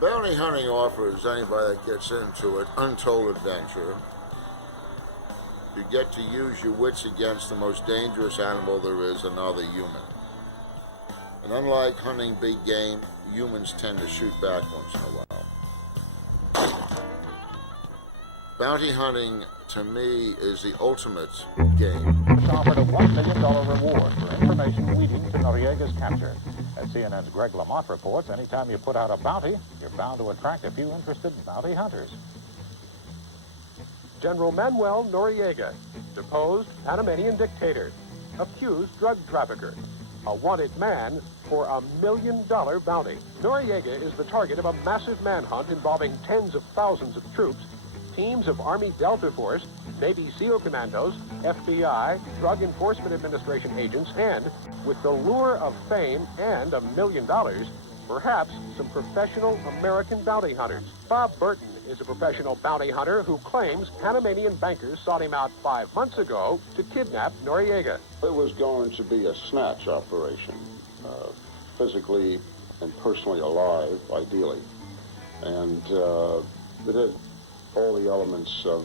Bounty hunting offers anybody that gets into it untold adventure. You get to use your wits against the most dangerous animal there is, another human. And unlike hunting big game, humans tend to shoot back once in a while. Bounty hunting, to me, is the ultimate game. Offered a $1 million reward for information leading to Noriega's capture. As CNN's Greg Lamont reports, anytime you put out a bounty, you're bound to attract a few interested bounty hunters. General Manuel Noriega, deposed Panamanian dictator, accused drug trafficker, a wanted man for $1 million bounty. Noriega is the target of a massive manhunt involving tens of thousands of troops, teams of Army Delta Force, Navy SEAL commandos, FBI, Drug Enforcement Administration agents, and, with the lure of fame and $1 million, perhaps some professional American bounty hunters. Bob Burton is a professional bounty hunter who claims Panamanian bankers sought him out 5 months ago to kidnap Noriega. It was going to be a snatch operation, physically and personally alive, ideally. And it had all the elements of,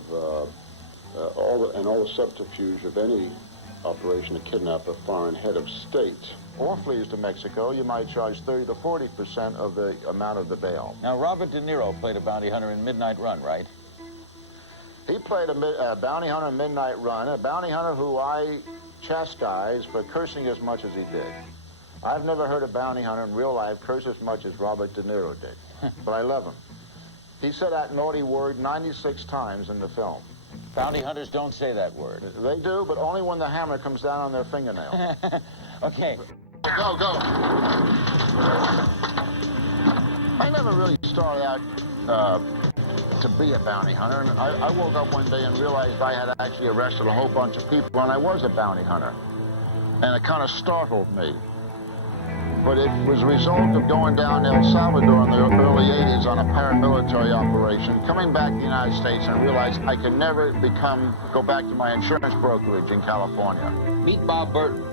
all the subterfuge of any operation to kidnap a foreign head of state. Or flees to Mexico, you might charge 30 to 40% of the amount of the bail. Now, Robert De Niro played a bounty hunter in Midnight Run, right? He played a bounty hunter in Midnight Run, a bounty hunter who I chastised for cursing as much as he did. I've never heard a bounty hunter in real life curse as much as Robert De Niro did, but I love him. He said that naughty word 96 times in the film. Bounty hunters don't say that word. They do, but only when the hammer comes down on their fingernail. Okay. Go, go. I never really started out to be a bounty hunter. And I woke up one day and realized I had actually arrested a whole bunch of people, and I was a bounty hunter. And it kind of startled me. But it was a result of going down to El Salvador in the early 80s on a paramilitary operation, coming back to the United States and realized I could never go back to my insurance brokerage in California. Meet Bob Burton.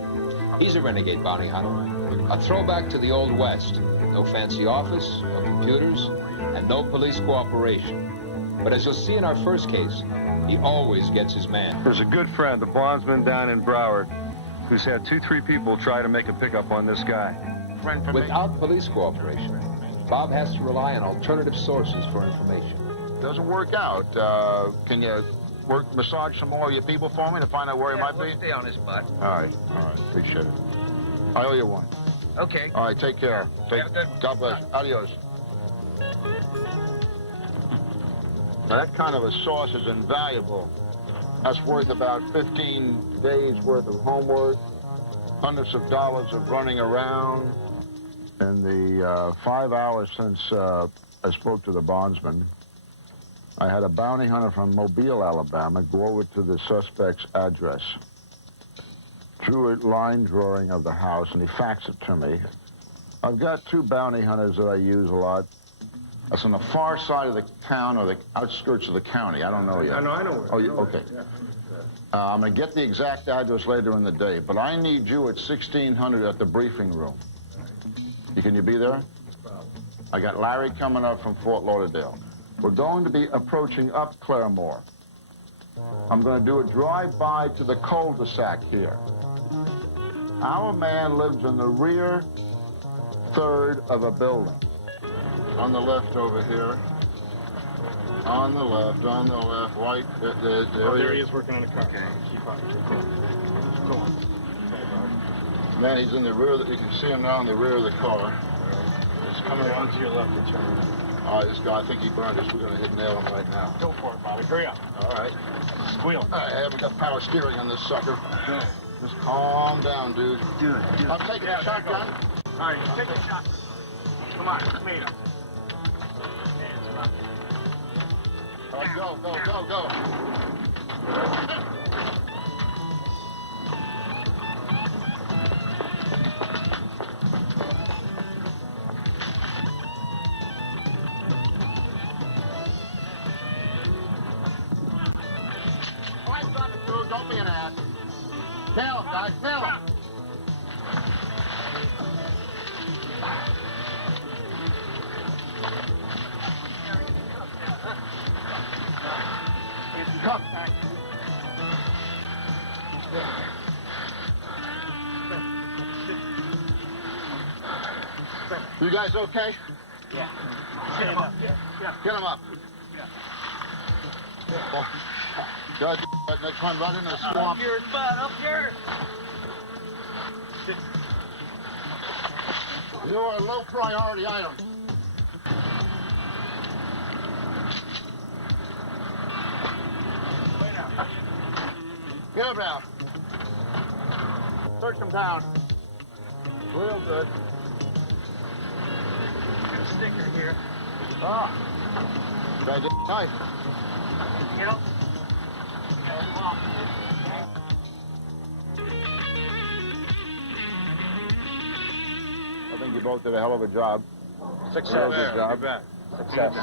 He's a renegade bounty hunter, a throwback to the Old West. No fancy office, no computers, and no police cooperation. But as you'll see in our first case, he always gets his man. There's a good friend, the bondsman down in Broward, who's had 2-3 people try to make a pickup on this guy. Without police cooperation, Bob has to rely on alternative sources for information. Doesn't work out. Can you massage some more of your people for me to find out where he might be? Stay on his butt. All right, appreciate it. I owe you one. Okay. All right, take care. Have a good one. God bless. Adios. Now, that kind of a sauce is invaluable. That's worth about 15 days worth of homework, hundreds of dollars of running around. In the 5 hours since I spoke to the bondsman, I had a bounty hunter from Mobile, Alabama, go over to the suspect's address, drew a line drawing of the house, and he faxed it to me. I've got 2 bounty hunters that I use a lot. That's on the far side of the town or the outskirts of the county. I don't know yet. I know. Oh, okay. Yeah. I'm going to get the exact address later in the day, but I need you at 1600 at the briefing room. Can you be there? I got Larry coming up from Fort Lauderdale. We're going to be approaching up Claremore. I'm going to do a drive-by to the cul-de-sac here. Our man lives in the rear third of a building. On the left over here. On the left, white. There he is working on the car. Okay. Keep on. Go on. Man, he's in the rear. You can see him now in the rear of the car. He's coming around to your left and turn. This guy, I think he burned us. We're going to hit nail him right now. Go for it, Bobby. Hurry up. All right. Squeal. I haven't got power steering on this sucker. Good. Just calm down, dude. Good. I'm taking a shotgun. All right, take a shot. Come on, made him. All right, go. All right, stop it, dude. Don't be an ass. Nail him, guys. Nail him. guys okay? Yeah. Get him up. Get him up. Oh. Judge, that next one right into the swamp. Up yours, bud, up yours. You're a low priority item. Get him down. Search him down. Real good. Got a sticker here. Ah. Try to get tight. Yep. I think you both did a hell of a job. Success. Real good job. Success.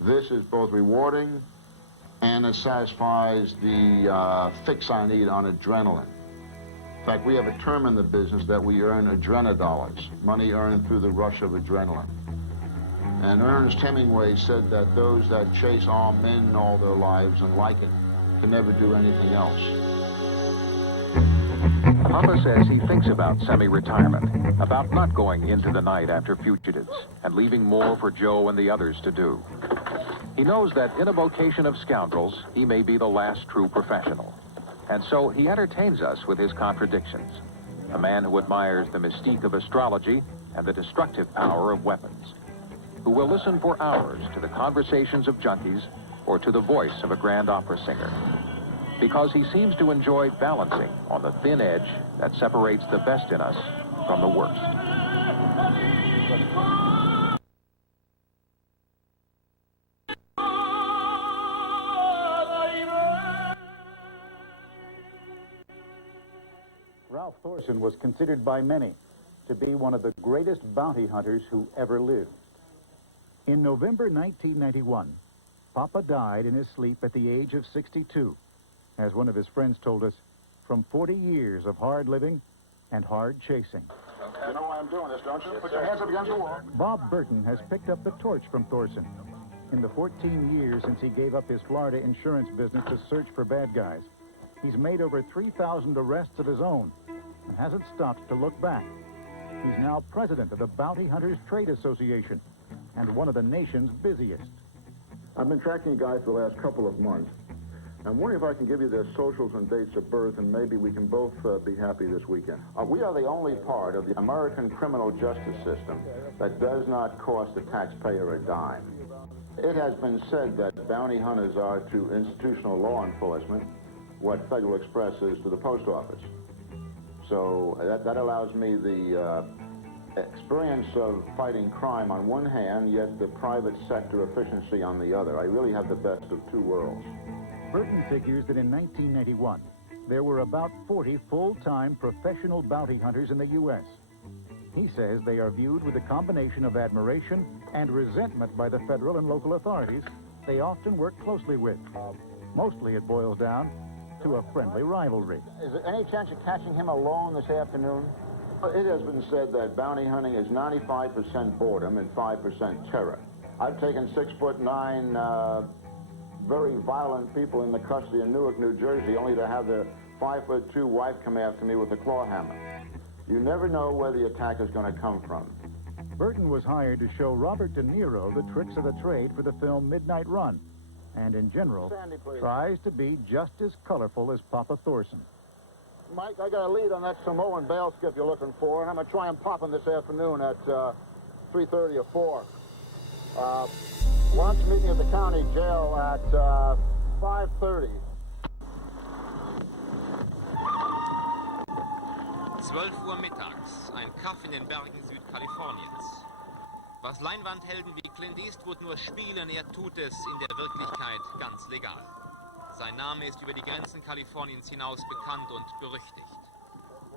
This is both rewarding and it satisfies the fix I need on adrenaline. In fact, we have a term in the business that we earn adrenodollars, money earned through the rush of adrenaline. And Ernest Hemingway said that those that chase all men all their lives and like it can never do anything else. Papa says he thinks about semi-retirement, about not going into the night after fugitives and leaving more for Joe and the others to do. He knows that in a vocation of scoundrels, he may be the last true professional. And so he entertains us with his contradictions. A man who admires the mystique of astrology and the destructive power of weapons. Who will listen for hours to the conversations of junkies or to the voice of a grand opera singer. Because he seems to enjoy balancing on the thin edge that separates the best in us from the worst. Ralph Thorson was considered by many to be one of the greatest bounty hunters who ever lived. In November 1991, Papa died in his sleep at the age of 62. As one of his friends told us, from 40 years of hard living and hard chasing. You know why I'm doing this, don't you? Put your hands up against the wall. Bob Burton has picked up the torch from Thorson. In the 14 years since he gave up his Florida insurance business to search for bad guys, he's made over 3,000 arrests of his own and hasn't stopped to look back. He's now president of the Bounty Hunters Trade Association and one of the nation's busiest. I've been tracking you guys for the last couple of months. I'm wondering if I can give you their socials and dates of birth, and maybe we can both be happy this weekend. We are the only part of the American criminal justice system that does not cost the taxpayer a dime. It has been said that bounty hunters are to institutional law enforcement what Federal Express is to the post office. So that allows me the experience of fighting crime on one hand, yet the private sector efficiency on the other. I really have the best of two worlds. Burton figures that in 1991, there were about 40 full-time professional bounty hunters in the U.S. He says they are viewed with a combination of admiration and resentment by the federal and local authorities they often work closely with. Mostly it boils down to a friendly rivalry. Is there any chance of catching him alone this afternoon? It has been said that bounty hunting is 95% boredom and 5% terror. I've taken 6'9", very violent people in the custody in Newark, New Jersey, only to have their 5'2" wife come after me with a claw hammer. You never know where the attack is going to come from. Burton was hired to show Robert De Niro the tricks of the trade for the film Midnight Run, and in general, tries to be just as colorful as Papa Thorson. Mike, I got a lead on that Samoan bail skip you're looking for, and I'm going to try and pop him this afternoon at 3:30 or 4. Wants to meet me at the county jail at 5:30. 12 Uhr mittags, ein Kaff in den Bergen Südkaliforniens. Was Leinwandhelden wie Clint Eastwood nur spielen, er tut es in der Wirklichkeit ganz legal. Sein Name ist über die Grenzen Kaliforniens hinaus bekannt und berüchtigt.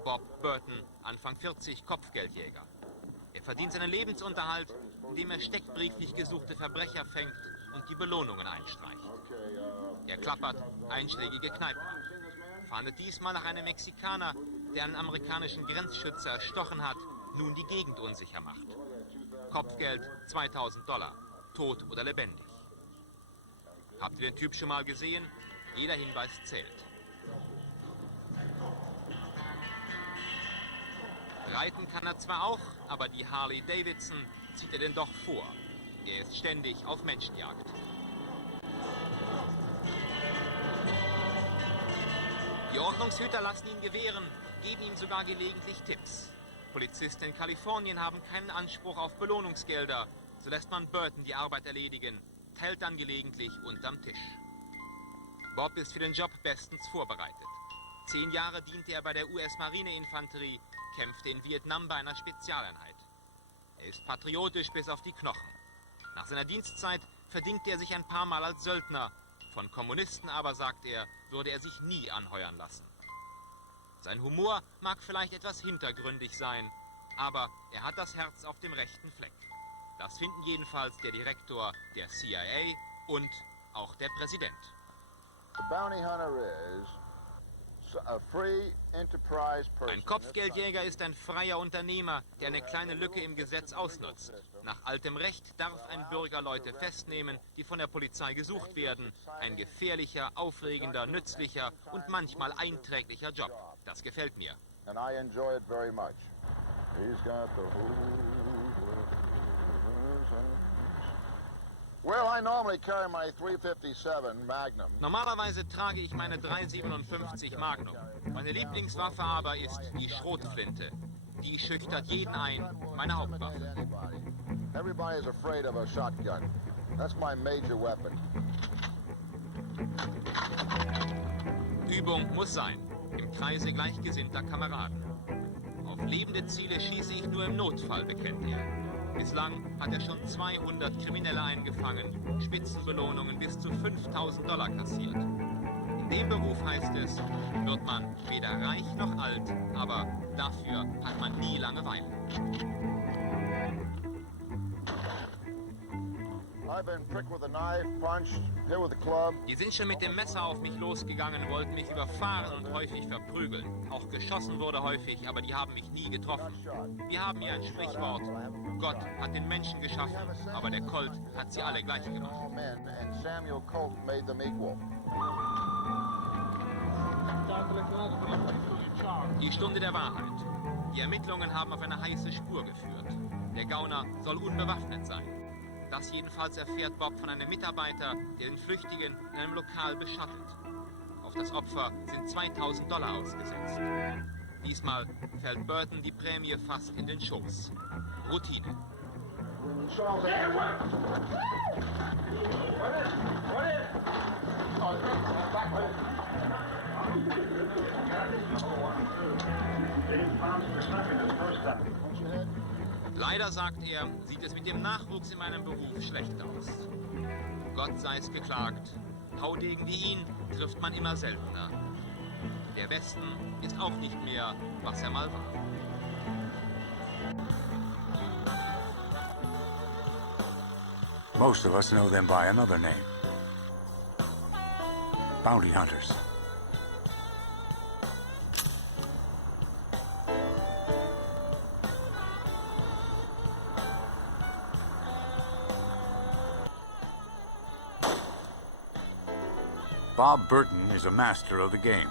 Bob Burton, Anfang 40, Kopfgeldjäger. Er verdient seinen Lebensunterhalt, indem er steckbrieflich gesuchte Verbrecher fängt und die Belohnungen einstreicht. Er klappert einschlägige Kneipen ab. Fahndet diesmal nach einem Mexikaner, der einen amerikanischen Grenzschützer erstochen hat, nun die Gegend unsicher macht. Kopfgeld $2.000, tot oder lebendig. Habt ihr den Typ schon mal gesehen? Jeder Hinweis zählt. Reiten kann er zwar auch, aber die Harley Davidson, zieht er denn doch vor. Er ist ständig auf Menschenjagd. Die Ordnungshüter lassen ihn gewähren, geben ihm sogar gelegentlich Tipps. Polizisten in Kalifornien haben keinen Anspruch auf Belohnungsgelder. So lässt man Burton die Arbeit erledigen, teilt dann gelegentlich unterm Tisch. Bob ist für den Job bestens vorbereitet. 10 Jahre diente er bei der US-Marineinfanterie, kämpfte in Vietnam bei einer Spezialeinheit. Er ist patriotisch bis auf die Knochen. Nach seiner Dienstzeit verdingte er sich ein paar Mal als Söldner. Von Kommunisten aber, sagt er, würde er sich nie anheuern lassen. Sein Humor mag vielleicht etwas hintergründig sein, aber er hat das Herz auf dem rechten Fleck. Das finden jedenfalls der Direktor der CIA und auch der Präsident. The bounty hunter is a free enterprise person. Ein Kopfgeldjäger ist ein freier Unternehmer, der eine kleine Lücke im Gesetz ausnutzt. Nach altem Recht darf ein Bürger Leute festnehmen, die von der Polizei gesucht werden. Ein gefährlicher, aufregender, nützlicher und manchmal einträglicher Job. Das gefällt mir. And I enjoy it very much. He's got the Well, I normally carry my 357 Magnum. Normalerweise trage ich meine 357 Magnum. Meine Lieblingswaffe aber ist die Schrotflinte. Die schüchtert jeden ein, meine Hauptwaffe. Everybody's afraid of a shotgun. That's my major weapon. Übung muss sein, im Kreise gleichgesinnter Kameraden. Auf lebende Ziele schieße ich nur im Notfall, bekennt er. Bislang hat er schon 200 Kriminelle eingefangen, Spitzenbelohnungen bis zu $5.000 kassiert. In dem Beruf, heißt es, wird man weder reich noch alt, aber dafür hat man nie Langeweile. I've been pricked with a knife, punched, hit with a club. Die sind schon mit dem Messer auf mich losgegangen, wollten mich überfahren und häufig verprügeln. Auch geschossen wurde häufig, aber die haben mich nie getroffen. Wir haben hier ein Sprichwort. Gott hat den Menschen geschaffen, aber der Colt hat sie alle gleich gemacht. And Samuel Colt made them equal. Die Stunde der Wahrheit. Die Ermittlungen haben auf eine heiße Spur geführt. Der Gauner soll unbewaffnet sein. Das jedenfalls erfährt Bob von einem Mitarbeiter, der den Flüchtigen in einem Lokal beschattet. Auf das Opfer sind $2.000 ausgesetzt. Diesmal fällt Burton die Prämie fast in den Schoß. Routine. Leider, sagt er, sieht es mit dem Nachwuchs in meinem Beruf schlecht aus. Gott sei es geklagt, Haudegen wie ihn trifft man immer seltener. Der Westen ist auch nicht mehr, was er mal war. Most of us know them by another name. Bounty hunters. Bob Burton is a master of the game.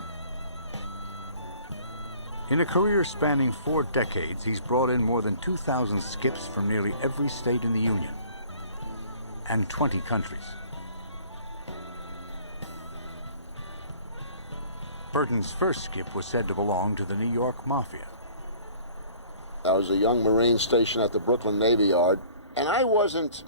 In a career spanning 4 decades, he's brought in more than 2,000 skips from nearly every state in the Union and 20 countries. Burton's first skip was said to belong to the New York Mafia. I was a young Marine stationed at the Brooklyn Navy Yard, and I wasn't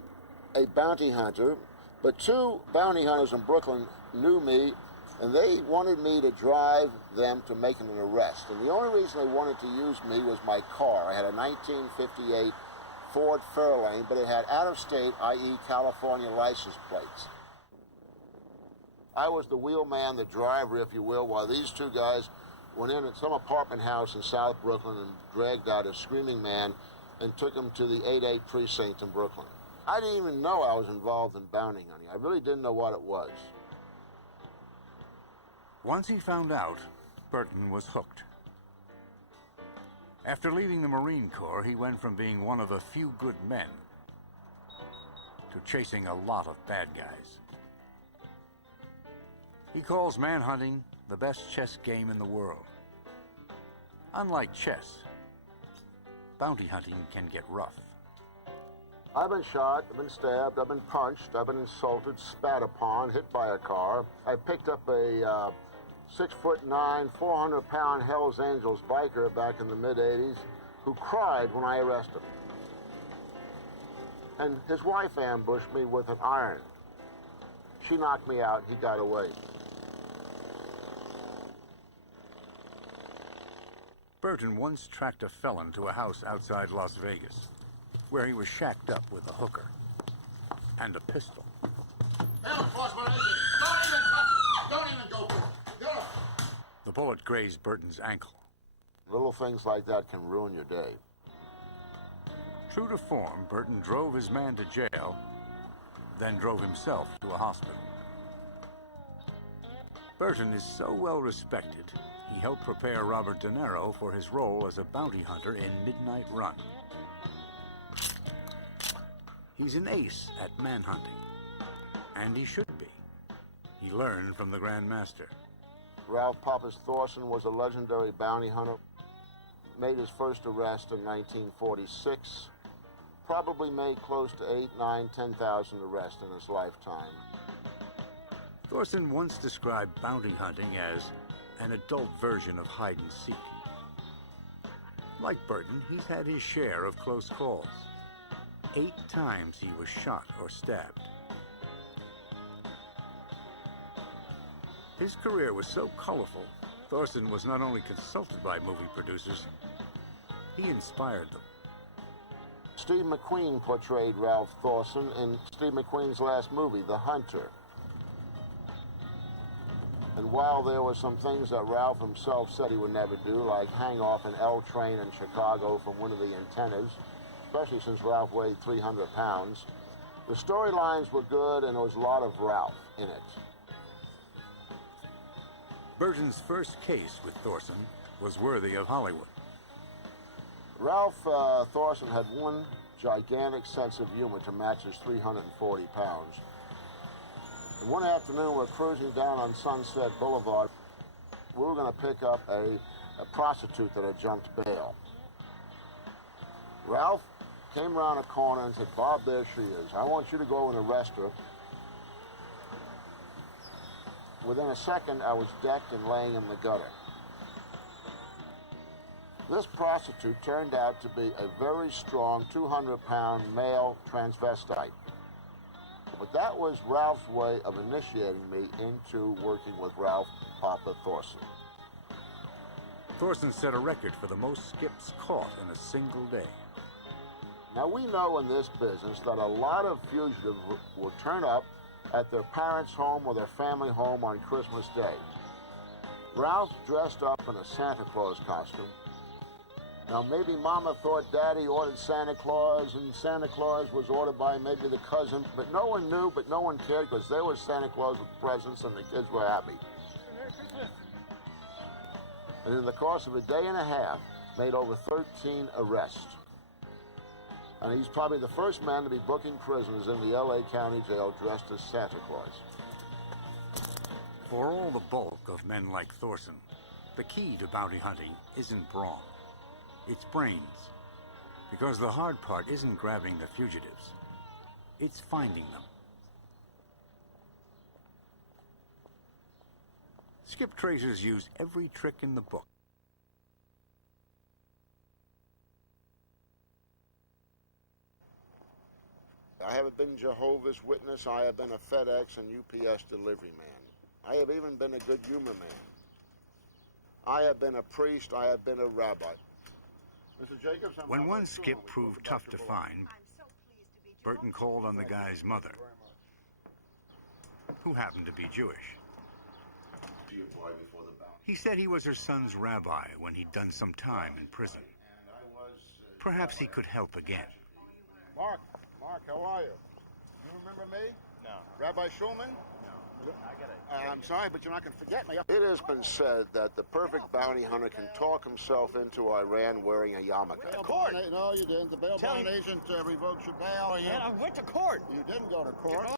a bounty hunter, but 2 bounty hunters in Brooklyn knew me, and they wanted me to drive them to making an arrest. And the only reason they wanted to use me was my car. I had a 1958 Ford Fairlane, but it had out-of-state, i.e. California license plates. I was the wheelman, the driver, if you will, while these 2 guys went in at some apartment house in South Brooklyn and dragged out a screaming man and took him to the 8-8 precinct in Brooklyn. I didn't even know I was involved in bounty hunting. I really didn't know what it was. Once he found out, Burton was hooked. After leaving the Marine Corps, he went from being one of a few good men to chasing a lot of bad guys. He calls manhunting the best chess game in the world. Unlike chess, bounty hunting can get rough. I've been shot, I've been stabbed, I've been punched, I've been insulted, spat upon, hit by a car. I picked up a 6'9", 400-pound Hell's Angels biker back in the mid-'80s who cried when I arrested him. And his wife ambushed me with an iron. She knocked me out, he got away. Burton once tracked a felon to a house outside Las Vegas, where he was shacked up with a hooker and a pistol. Don't even touch it! Don't even go for it! Go! The bullet grazed Burton's ankle. Little things like that can ruin your day. True to form, Burton drove his man to jail, then drove himself to a hospital. Burton is so well respected, he helped prepare Robert De Niro for his role as a bounty hunter in Midnight Run. He's an ace at manhunting, and he should be. He learned from the Grand Master. Ralph Pappas Thorson was a legendary bounty hunter. Made his first arrest in 1946. Probably made close to 8, 9, 10,000 arrests in his lifetime. Thorson once described bounty hunting as an adult version of hide and seek. Like Burton, he's had his share of close calls. 8 times he was shot or stabbed. His career was so colorful, Thorson was not only consulted by movie producers, he inspired them. Steve McQueen portrayed Ralph Thorson in Steve McQueen's last movie, The Hunter. And while there were some things that Ralph himself said he would never do, like hang off an L train in Chicago from one of the antennas, especially since Ralph weighed 300 pounds, the storylines were good and there was a lot of Ralph in it. Burton's first case with Thorson was worthy of Hollywood. Ralph Thorson had one gigantic sense of humor to match his 340 pounds. And one afternoon, we're cruising down on Sunset Boulevard. We were going to pick up a prostitute that had jumped bail. Ralph came around a corner and said, "Bob, there she is. I want you to go and arrest her." Within a second, I was decked and laying in the gutter. This prostitute turned out to be a very strong 200-pound male transvestite. But that was Ralph's way of initiating me into working with Ralph Papa Thorson. Thorson set a record for the most skips caught in a single day. Now, we know in this business that a lot of fugitives will turn up at their parents' home or their family home on Christmas Day. Ralph dressed up in a Santa Claus costume. Now, maybe Mama thought Daddy ordered Santa Claus, and Santa Claus was ordered by maybe the cousin, but no one knew, but no one cared, because there was Santa Claus with presents, and the kids were happy. And in the course of a day and a half, made over 13 arrests. And he's probably the first man to be booking prisoners in the L.A. County Jail dressed as Santa Claus. For all the bulk of men like Thorson, the key to bounty hunting isn't brawn. It's brains. Because the hard part isn't grabbing the fugitives. It's finding them. Skip tracers use every trick in the book. I have been Jehovah's Witness. I have been a FedEx and UPS delivery man. I have even been a good humor man. I have been a priest. I have been a rabbi. Mr. Jacobs, When one skip proved tough to find, Burton called on the guy's mother, who happened to be Jewish. He said he was her son's rabbi when he'd done some time in prison. Perhaps he could help again. Mark, how are you? You remember me? No. Rabbi Schulman? No. I get it. I'm sorry, but you're not going to forget me. It has been said that the perfect bounty hunter can talk himself into Iran wearing a yarmulke. To court. No, you didn't. The bail bond agent revoked your bail. Oh, yeah, I went to court. You didn't go to court.